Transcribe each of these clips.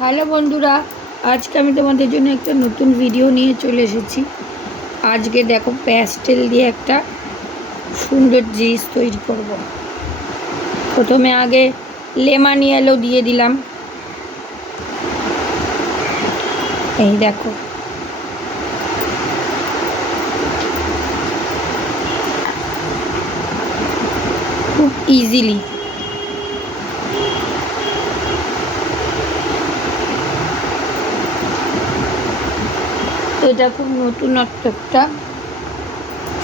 Hello বন্ধুরা, আজকে আমি তোমাদের জন্য একটা নতুন ভিডিও নিয়ে চলে এসেছি। আজকে দেখো প্যাস্টেল দিয়ে একটা সুন্দর জিনিস তৈরি করব। প্রথমে আগে লেমন ইয়েলো দিয়ে দিলাম। এই দেখো, খুব ইজিলি এটা খুব নতুনত্ব একটা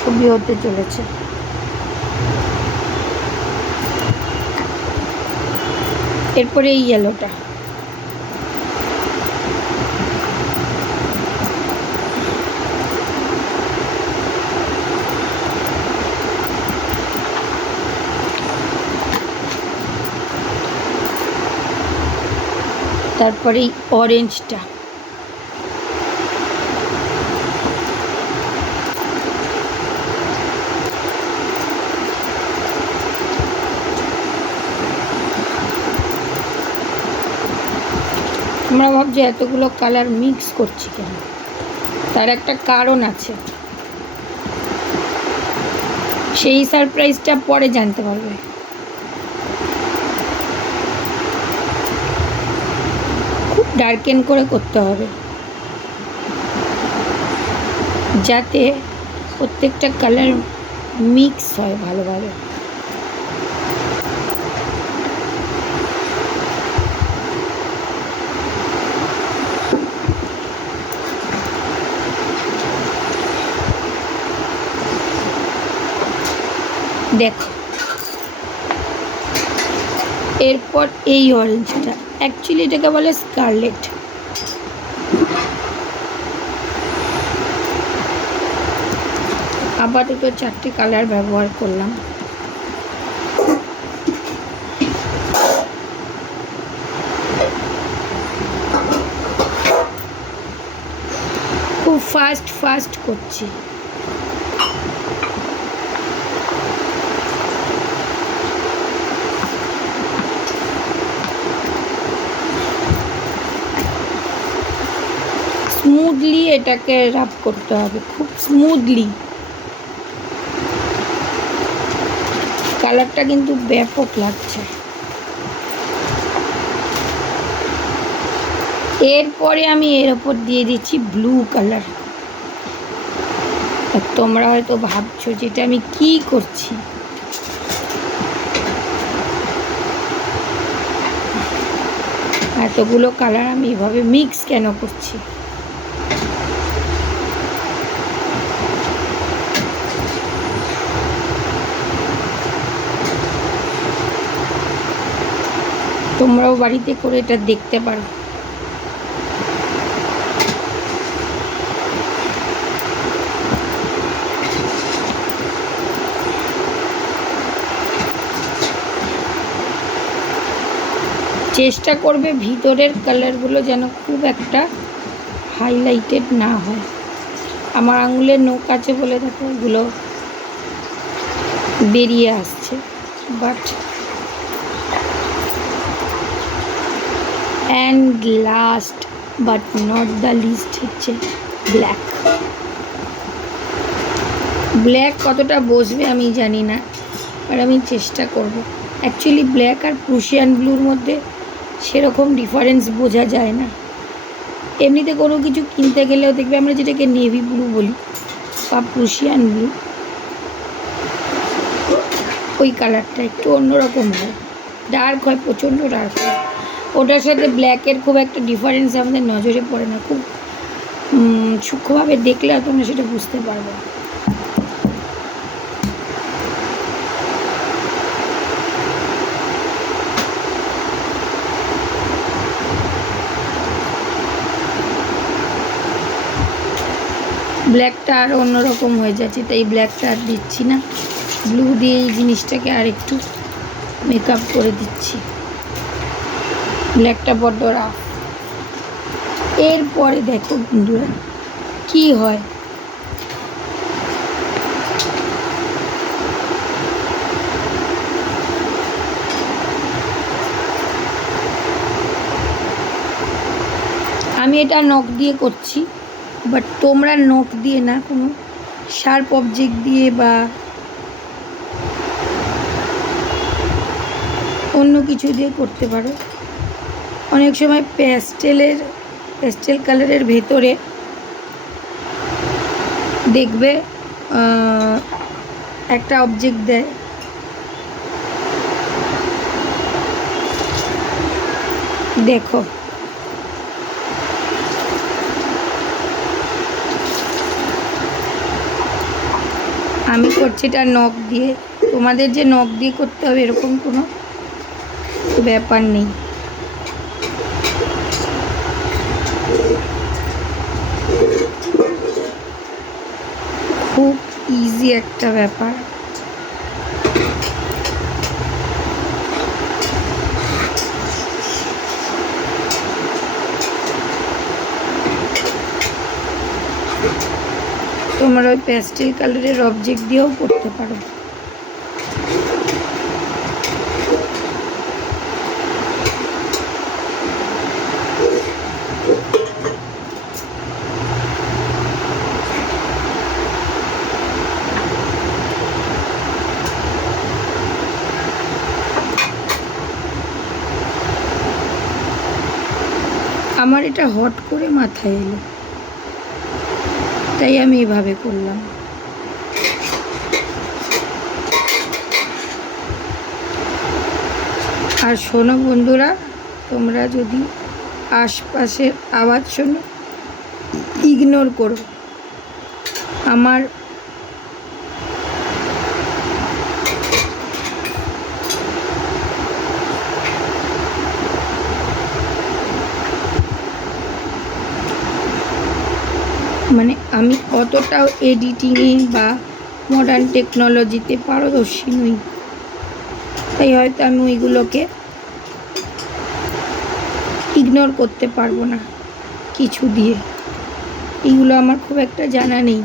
ছবি হতে চলেছে। এরপরে এই ইয়েলোটা, তারপরে এই অরেঞ্জটা, আমরা ভাবছি এতগুলো কালার মিক্স করছি কেন, তার একটা কারণ আছে। সেই সারপ্রাইজটা পরে জানতে পারবে। খুব ডার্কেন করে করতে হবে যাতে প্রত্যেকটা কালার মিক্স হয় ভালোভাবে। দেখো, এরপর এই অরেঞ্জটা, অ্যাকচুয়ালি এটাকে বলে স্কারলেট। আপাতত 4টে কালার ব্যবহার করলাম। খুব ফাস্ট করছি। স্মুথলি এটাকে রাব করতে হবে, খুব স্মুথলি। কালারটা কিন্তু ব্যাপক লাগছে। এরপরে আমি এর ওপর দিয়ে দিচ্ছি ব্লু কালার। তোমরা হয়তো ভাবছো যে এটা আমি কি করছি। এতগুলো কালার আমি এভাবে মিক্স কেন করছি? তোমরাও বাড়িতে করে এটা দেখতে পারো। চেষ্টা করবে ভিতরের কালারগুলো যেন খুব একটা হাইলাইটেড না হয়। আমার আঙুলের নখ আছে বলে দেখো এগুলো বেরিয়ে আসছে। But and last but not the least হচ্ছে ব্ল্যাক। ব্ল্যাক কতটা বসবে আমি জানি না, আর আমি চেষ্টা করব। অ্যাকচুয়ালি ব্ল্যাক আর প্রুশিয়ান ব্লুর মধ্যে সেরকম ডিফারেন্স বোঝা যায় না। এমনিতে কোনো কিছু কিনতে গেলেও দেখবে আমরা যেটাকে নেভি ব্লু বলি বা প্রুশিয়ান ব্লু, ওই কালারটা একটু অন্যরকম হয়, ডার্ক হয়, প্রচণ্ড ডার্ক হয়। ওটার সাথে ব্ল্যাকের খুব একটা ডিফারেন্স আমাদের নজরে পড়ে না। খুব সূক্ষ্মভাবে দেখলে তোমরা সেটা বুঝতে পারবে। ব্ল্যাকটা আর অন্যরকম হয়ে যাচ্ছে, তাই ব্ল্যাকটা আর দিচ্ছি না। ব্লু দিয়ে এই জিনিসটাকে আর একটু মেকআপ করে দিচ্ছি। ব্ল্যাকটা বড্ড রাফ। এরপরে দেখো বন্ধুরা কি হয়। আমি এটা নখ দিয়ে করছি, বাট তোমরা নখ দিয়ে না, কোনো শার্প অবজেক্ট দিয়ে বা অন্য কিছু দিয়ে করতে পারো। অনেক সময় প্যাস্টেল কালারের ভেতরে দেখবে একটা অবজেক্ট দেয়, দেখো আমি করছি এটা নখ দিয়ে। তোমাদের যে নখ দিয়ে করতে হবে এরকম কোনো ব্যাপার নেই। খুব ইজি একটা ব্যাপার। তোমরা ওই প্যাস্টেল কালারের অবজেক্ট দিয়েও করতে পারো। আমার এটা হট করে মাথায় এলো, তাই আমি এভাবে করলাম। আর শোনো বন্ধুরা, তোমরা যদি আশপাশের আওয়াজ শোনো ইগনোর করো। আমার মানে আমি অতটাও এডিটিংয়ে বা মডার্ন টেকনোলজিতে পারদর্শী নই, তাই হয়তো আমি ওইগুলোকে ইগনোর করতে পারবো না কিছু দিয়ে। এগুলো আমার খুব একটা জানা নেই।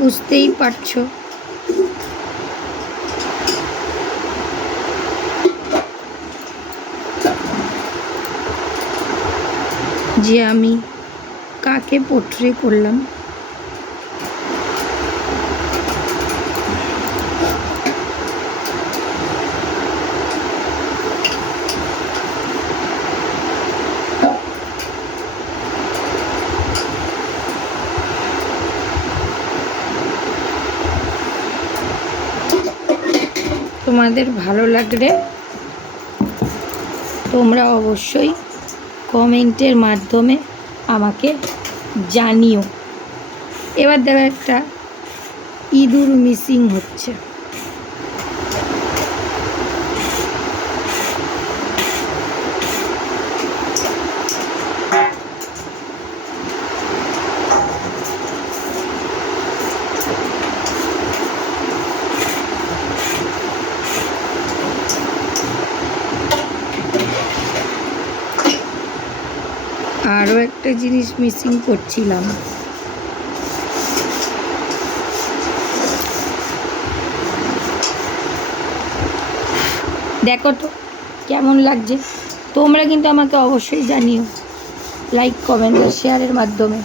বুঝতেই পারছো যে আমি কাকে পোট্রে করলাম। তোমাদের ভালো লাগলে তোমরা অবশ্যই কমেন্টের মাধ্যমে আমাকে জানিও। এবার দেখো একটা ইঁদুর মিসিং হচ্ছে। আরও একটা জিনিস মিসিং করছিলাম। দেখো তো কেমন লাগছে। তোমরা কিন্তু আমাকে অবশ্যই জানিও লাইক, কমেন্ট আর শেয়ারের মাধ্যমে।